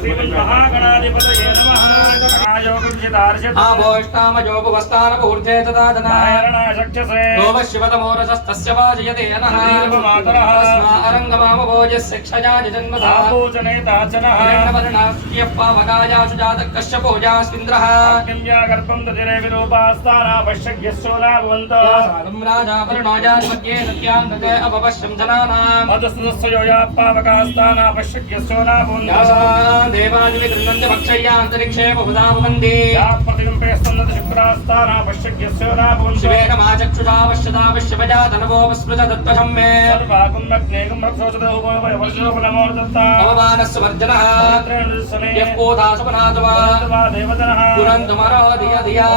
श्रीमन्महागणाधिपतये नमः आभोष्टामजोपवस्थानपूर्थे तदादना शिवतमोरसस्तस्य वाजयते नः अरङ्गमामभोजस्य क्षया जन्मदावर्णास्यप्पावगायासु जातः कश्यपोजास्विन्द्रः गर्भं दधिरे विरूपास्तानापश्यज्ञस्योलाभवन्तः राजावरुणोजाधिपत्ये सत्यान्तके अपपश्यं जनानाम् मधुस्तस्य योयाप्पावगास्तानापश्यज्ञस्योलाभवन्तः देवादिविगृह्णन्ति पक्षय्यान्तरिक्षे बहुधा भवन्ति प्रतिबिम्बे स्तन्दति शुक्रास्तानापश्यज्ञस्योलाभवन्तः शिवेन माचक्षुषावश्यदावश्यवजातनवोपस्मृतदत्तशं मे सर्वाकुम्भग्नेगुं रक्षोषदोपवर्षोपनमोर्दत्ता भगवानस्य वर्जनः यः पोधासुपनादवा पुरन्दुमरोधियधिया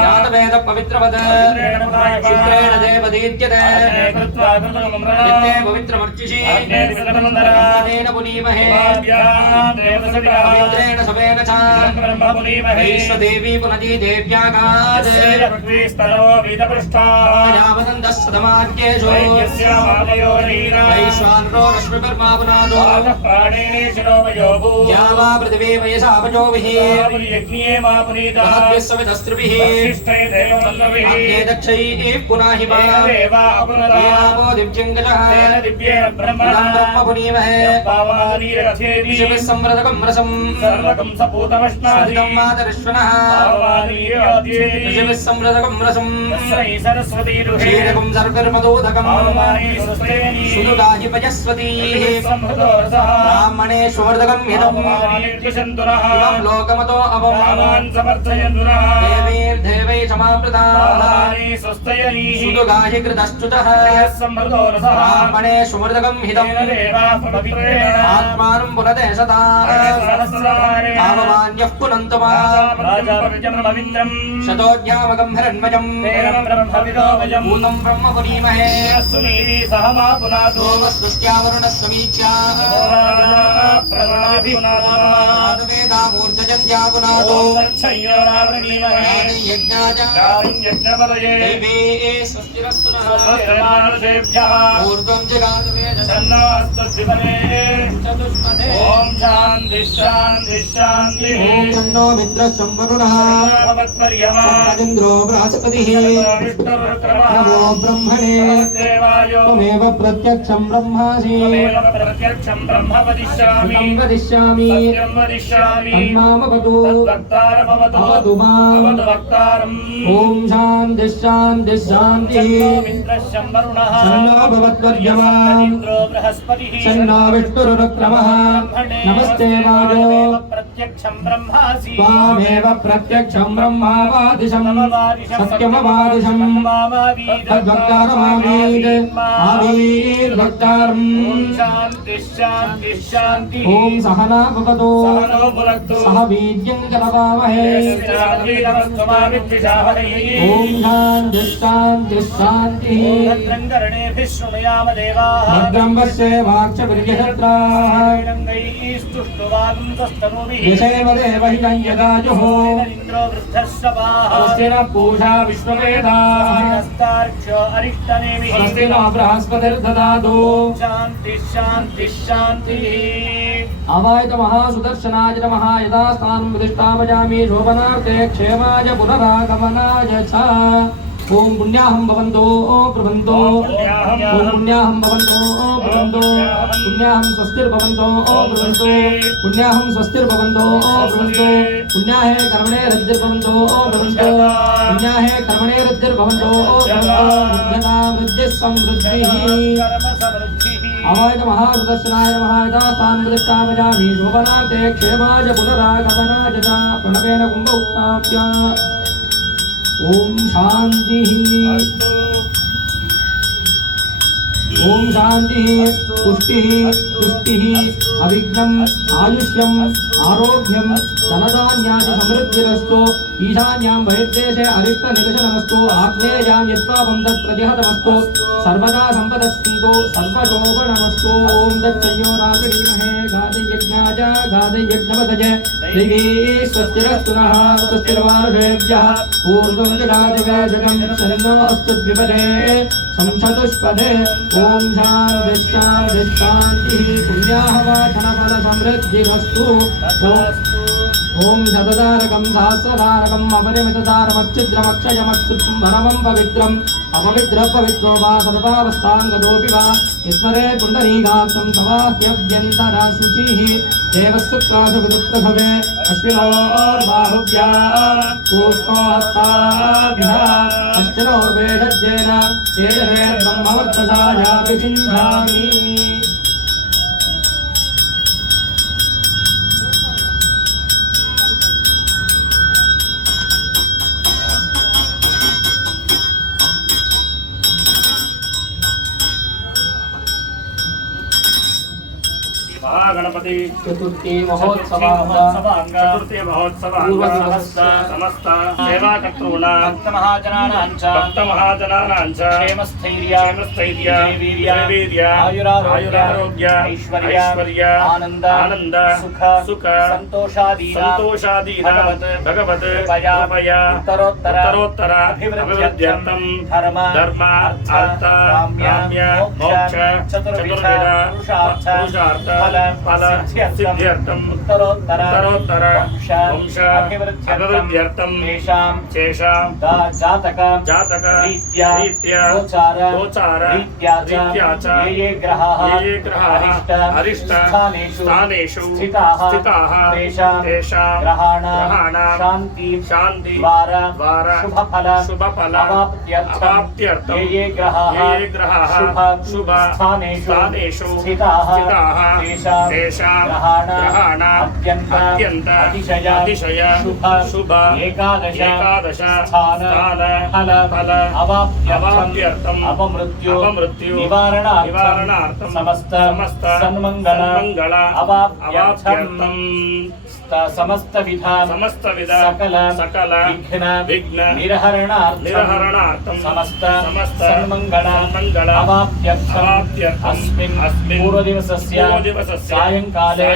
जातवेद पवित्रवद शुक्रेण देवदीत्यते नित्ये पवित्रमर्चिषि अनेन पुनीमहे पवित्रेण सवेन च वैश्वदेवी पुनजी देव्यागात् यावदन्तः सदमाद्येषु वैश्वानरो रश्मिपर्मा पुनादो या वा पृथिवी वयसापजोभिः महद्भिस्सवितस्त्रिभिः दक्षैः पुनाहि वापो दिव्यङ्गजः ब्रह्म पुनीमहे शिविः संवृतकं रसम् सरितं मातरिश्वनः शिविः संवृतकं रसम् क्षीरकं सर्विर्मदोदकम् सुदुगाहि पयस्वतीः ब्राह्मणेष्वर्धकं हितम् इमं लोकमतो अवम् देवैर्देवैः समावृताः सुदुगाहि कृतश्च्युतः ब्राह्मणेष्वर्धकं हितम् आत्मानं पुनते सदा भाववान्यः पुनन्तमा शतोऽध्यावकं हिरण्मयम् भूतं ब्रह्म पुनीमहे सोमस्तुष्ट्यावरुणः वेदामूर्जन्त्या पुनादो ऊर्ध्वं ॐ शान्ति शान्ति शान्ति ॐ तन्नो मित्रः संवरुणः इन्द्रो बृहस्पतिः नमो ब्रह्मणे त्वमेव प्रत्यक्षं ब्रह्मासि वदिष्यामि तन्मामवतु भवतु माम् ॐ शान्ति शान्ति शान्तिः सन्नो भवद्वर्यमान् सन्नो विष्णुरुक्रमः नमस्ते वायो त्वामेव प्रत्यक्षं ब्रह्मावादिशं सत्यमवादिशं तद्वक्तारमावीत् आवीर्वक्तारम् ॐ सहना भवतु सह वीर्यं करवावहै ॐ शान्ति शान्ति शान्तिः भद्रं पश्येमाक्षभिर्यजत्राः यशेव देवहितं यदाजुः स्वस्ति नः पूषा विश्ववेदाः स्वस्ति नो बृहस्पतिर्दधातु शान्ति शान्ति शान्तिः अवायत महासुदर्शनाय नमः यदा स्थानं प्रतिष्ठापयामि शोभनार्थे क्षेमाय पुनरागमनाय च ओम पुण्याहं भवन्तो प्रभन्तो ओम पुण्याहं भवन्तो प्रभन्तो पुण्याहं स्वस्तिर्भवन्तो प्रभन्तो पुण्याहं स्वस्तिर्भवन्तो प्रभन्तो पुण्याहे कर्मणे रद्धिर्भवन्तो प्रभन्तो पुण्याहे कर्मणे रद्धिर्भवन्तो प्रभन्तो वृद्ध्यता वृद्धिः समृद्धिः अवायत महासुदर्शनाय नमः यदा स्थानं प्रतिष्ठापयामि शोभनार्थे क्षेमाय पुनरागमनाय च प्रणवेन कुम्भ उत्थाप्य ओम शांति ओम शांति पुष्टि तुष्टि अविघ्नम आयुष्यम आरोग्यम धनधान्यादि समृद्धिरस्तु ईशान्यां बहिर्देशे अरिष्ट निरशनमस्तु आग्नेयां यत्पापं तत् प्रतिहतमस्तु सर्वदा सम्पदस्तु सर्वशोभनमस्तु ओम दत्तयोरागणीमहे गादयज्ञाय गादयज्ञवदज देवी स्वस्तिरस्तु नः स्वस्तिर्वारुषेभ्यः पूर्वं जगादिवेशकं शन्नो अस्तु द्विपदे संशतुष्पदे ओम शान्ति शान्तिः पुण्याः वाचनफलसमृद्धिः सिद्धिरस्तु ओम शतदारकं सहस्रदारकम् अपरिमितदारमच्युद्रमक्षयमच्युतं पवित्रम् अपवित्रपवित्रो वा सर्वावस्थाङ्गतोऽपि वा विस्मरे पुण्डरीकाक्षं तवाह्यभ्यन्तरा शुचिः देवस्सुत्राशुविदुत्तभवे अश्विनोर्बाहुभ्याः पूष्णोहस्ताभ्यः अश्विनोर्वेषज्येन ब्रह्मवर्चसायापि चिन्तामि महागणपति चतुर्थी महोत्सव चतुर्थी महोत्सव समस्त सेवाकर्तॄणां भक्तमहाजनानां च क्षेमस्थैर्य आयुरारोग्य ऐश्वर्य आनंद सुख संतोषादीनां भगवत् कृपया उत्तरोत्तर अभिवृद्ध्यर्थं धर्म अर्थ काम्य मोक्ष चतुर्विध पुरुषार्थ फल सिद्ध्यर्थं उत्तरोत्तर वंश अभिवृद्ध्यर्थं शेषां जातक रीत्या गोचार रीत्या च ये ग्रहाः अरिष्ट स्थानेषु स्थिताः तेषां ग्रहाणां शान्ति वार शुभफल अवाप्त्यर्थं ये ग्रहाः शुभ स्थानेषु स्थिताः तेषां ग्रहाणां अत्यंत अतिशय शुभ एकादश स्थान फल अवाप्त्यर्थम् अपमृत्यु निवारणार्थं समस्त सन्मंगल अवाप्त्यर्थं समस्त विध सकल विघ्न निरहरणार्थं समस्त सन्मंगल अवाप्त्यर्थम् अस्मिन् पूर्वदिवसस्य सायंकाले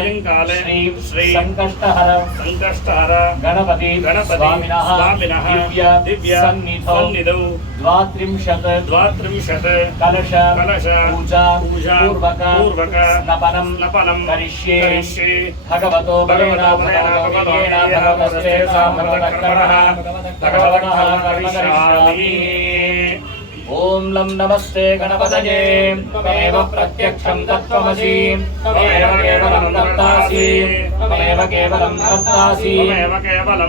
श्री संकष्टहर गणपति स्वामिनः दिव्य सन्निधौ द्वात्रिंशत् कलश पूजा पूर्वक स्नपनं करिष्ये भगवतो ओम लं नमस्ते गणपतये त्वमेव प्रत्यक्षं तत्त्वमसि त्वमेव केवलं कर्तासि त्वमेव केवलं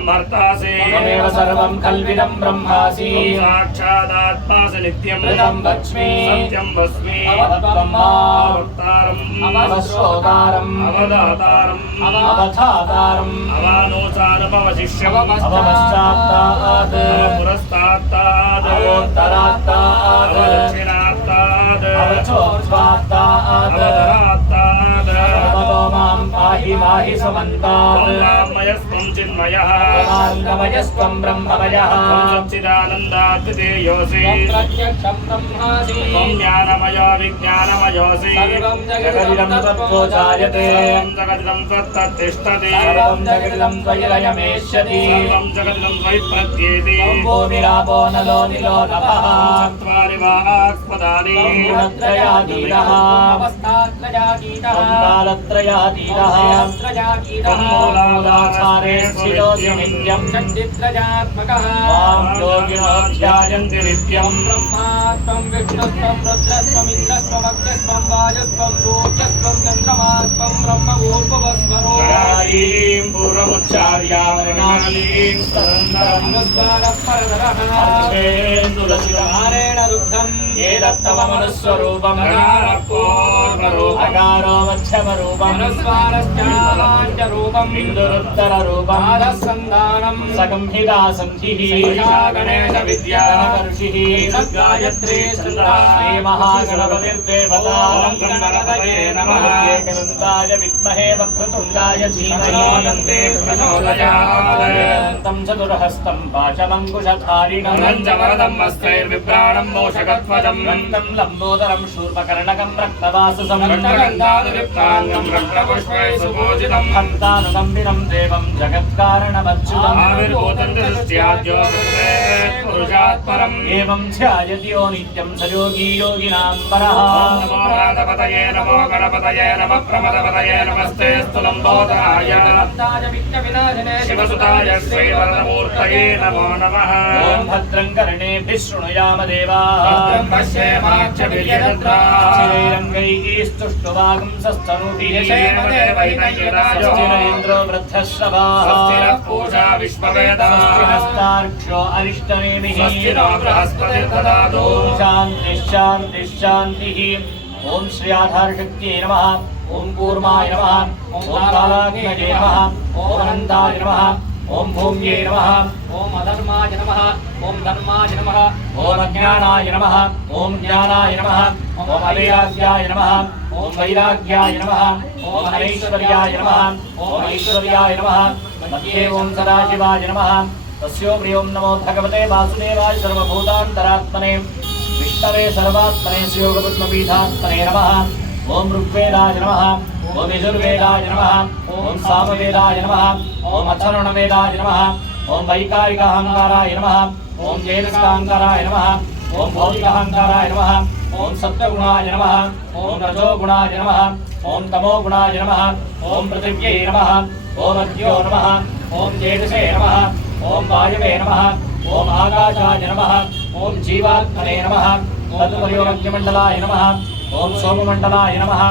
भर्तासि त्वमेव सर्वं कल्विदं ब्रह्मासि साक्षादात्मासि नित्यं मृतं वच्मि सत्यं वस्मि अवतत्वं मावतारम् अवश्रोतारम् अवदातारम् अवधातारम् अवानोचारपवशिष्यम् अवपश्चात्तात् पुरस्तात्तात् अवोत्तरात्तात् अवदक्षिणात्तात् अवचोर्ध्वात्तात् अवधरात्तात् सर्वतो मां पाहि समन्तात् ब्रह्ममयस्त्वं चिन्मयः ब्रह्मानन्दमयस्त्वं ब्रह्ममयः सच्चिदानन्दाद्वितीयोऽसि प्रत्यक्षं ब्रह्मासि त्वं ज्ञानमयो विज्ञानमयोऽसि सर्वं जगदिदं त्वत्तोजायते जगदिदं त्वत्तिष्ठति सर्वं जगदिदं त्वयि लयमेष्यति सर्वं जगदिदं त्वयि प्रत्येति भूमिरापो नलो निलो नभः चत्वारि वाक्पदानि गुणत्रयातीतः अवस्थात्रयातीतः कालत्रयातीतः त्रयातीतः मूलाधारे स्थितोऽसि नित्यं चण्डित्रयात्मकः मां योगिनो ध्यायन्ति नित्यं ब्रह्मा त्वं विष्णुस्त्वं रुद्रस्त्वम् इन्द्रस्त्वम् अग्निस्त्वं वायुस्त्वं सूर्यस्त्वं चन्द्रमास्त्वं ब्रह्मभूर्भुवस्वरो नारीं पूर्वमुच्चार्यामृणालीं स्तनन्दरमनुस्वारपरदरः अर्धेन्दुलसितमारेण रुद्धं ये दत्तवमनुस्वरूपम् अकारो मध्यमरूपम् अनुस्वारश्चावाच्यरूपम् बिन्दुरुत्तररूपम् आधस्सन्धानम् सकंहिता सन्धिः गणेशविद्या ऋषिः गायत्री श्रीमहागणपतिर्देवता गणपतये नमः एकदन्ताय विद्महे वक्रतुण्डाय धीमहि तं चतुर्हस्तं पाशमङ्कुशधारिणं पञ्चवरदं हस्तैर्विभ्राणं मोषकध्वजं तं लम्बोदरं शूर्पकर्णकं रक्तवाससं रक्तगन्धानुलिप्ताङ्गं रक्तपुष्पैः सुपूजितं शान्तानुकम्बिनं देवं जगत्कारणमच्युतम् आविर्भूतं दृष्ट्याद्यो पुरुषात्परम् एवं ध्यायति यो नित्यं स योगी योगिनां परः नमो नाथपतये नमो गणपतये नमः प्रमदपतये नमस्ते स्तुलम्बोदराय शिवसुताय श्रीवरदमूर्तये नमो नमः ॐ भद्रं कर्णेभिः शृणुयाम देवाः भद्रं पश्येमाक्षभिर्यजत्राः स्थिरैरङ्गैः स्तुष्टुवागुंसस्तनूभिः स्थिरेन्द्रो वृद्धश्रवाः स्थिरः पूषा विश्ववेदाः स्थिरस्तार्क्ष्यो अरिष्टनेमिः स्थिरो बृहस्पतिर्ददातु शान्तिः शान्तिः शान्तिः ॐ श्री आधारशक्त्यै नमः ॐ कूर्माय नमः ॐ कालाग्नये नमः ॐ अनन्ताय नमः ॐ भूम्यै नमः ॐ अधर्माय नमः ॐ धर्माय नमः ॐ अज्ञानाय नमः ॐ ज्ञानाय नमः ॐ अवैराग्याय नमः ॐ वैराग्याय नमः ॐ अनैश्वर्याय नमः ॐ ऐश्वर्याय नमः मध्ये ॐ सदाशिवाय नमः तस्योप्रियो नमो भगवते वासुदेवाय सर्वभूतान्तरात्मने विष्णवे सर्वात्मने सुयोगपद्मपीठात्मने नमः ॐ ऋग्वेदाय नमः ॐ यजुर्वेदाय नमः ॐ सामवेदाय नमः ॐ अथर्वणवेदाय नमः ॐ वैकारिकाहङ्काराय नमः ॐ जैनस्काहङ्काराय नमः ॐ भौतिकाहङ्काराय नमः ॐ सत्त्वगुणाय नमः ॐ रजोगुणाय नमः ॐ तमोगुणाय नमः ॐ पृथिव्यै नमः ॐ अद्यो नमः ॐ तेजसे नमः ॐ वायवे नमः ॐ आकाशाय नमः ॐ जीवात्मने नमः तदुपरियोगमण्डलाय नमः ॐ सोममण्डलाय नमः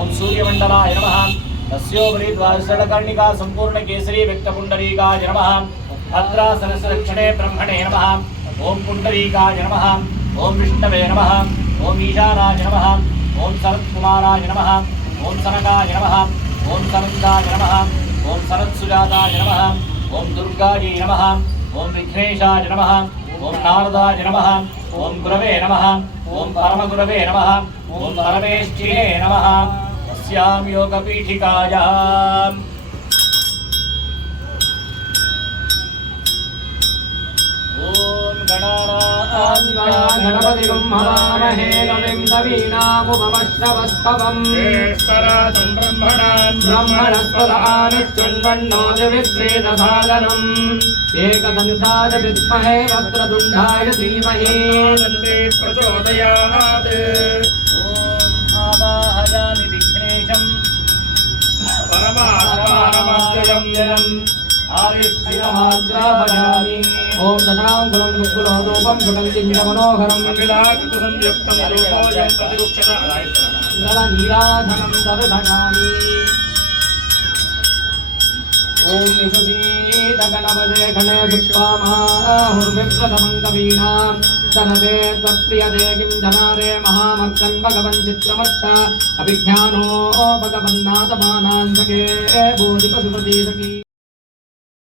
ॐ सूर्यमण्डलाय नमः तस्योपरि द्वादशकर्णिका सम्पूर्णकेसरी व्यक्तपुण्डरीकाय नमः भद्रासनस्य ब्रह्मणे नमः ॐ पुण्डरीकाय नमः ॐ विष्णवे नमः ॐ ईशानाय नमः ॐ शरत्कुमाराय नमः ॐ सनकाय नमः ॐ सनन्दाय नमः ॐ सनत्सुजाताय नमः ॐ दुर्गायै नमः ॐ विघ्नेशाय नमः ॐ नारदाय नमः ॐ गुरवे नमः ॐ परमगुरवे नमः ॐ परमेष्ठिने नमः अस्यां योगपीठिकायाम् ॐ गणपतिं हवामहे कविं कवीनामुपमश्रवस्तवम् ज्येष्ठराजं ब्रह्मणस्पदानुष्ठन्वन्नोतिविश्रेदसादनम् एकदन्ताय विद्महे वक्रतुण्डाय धीमहि तन्नो प्रचोदयात् ॐ आवाहयामि विघ्नेशं परमात्मानमव्ययम् आयुष्यमाग्रापयामि ॐ दशाङ्गुलं गुरुकुलोदोपं सुगन्धिञ्जमनोहरम् अखिलाकृतसंयुक्तं रूपोऽयं प्रतिरुक्षता नीराधनं दर्शयामि ॐ निषुधीतगणपते गणेशुष्वामाहुर्विप्रथमं कवीनां शरदे त्वत्प्रियते किं जनारे महामर्कन् भगवन् चित्रमच्छ अभिज्ञानो भगवन्नाथमानां सखे बोधिपशुपति सखी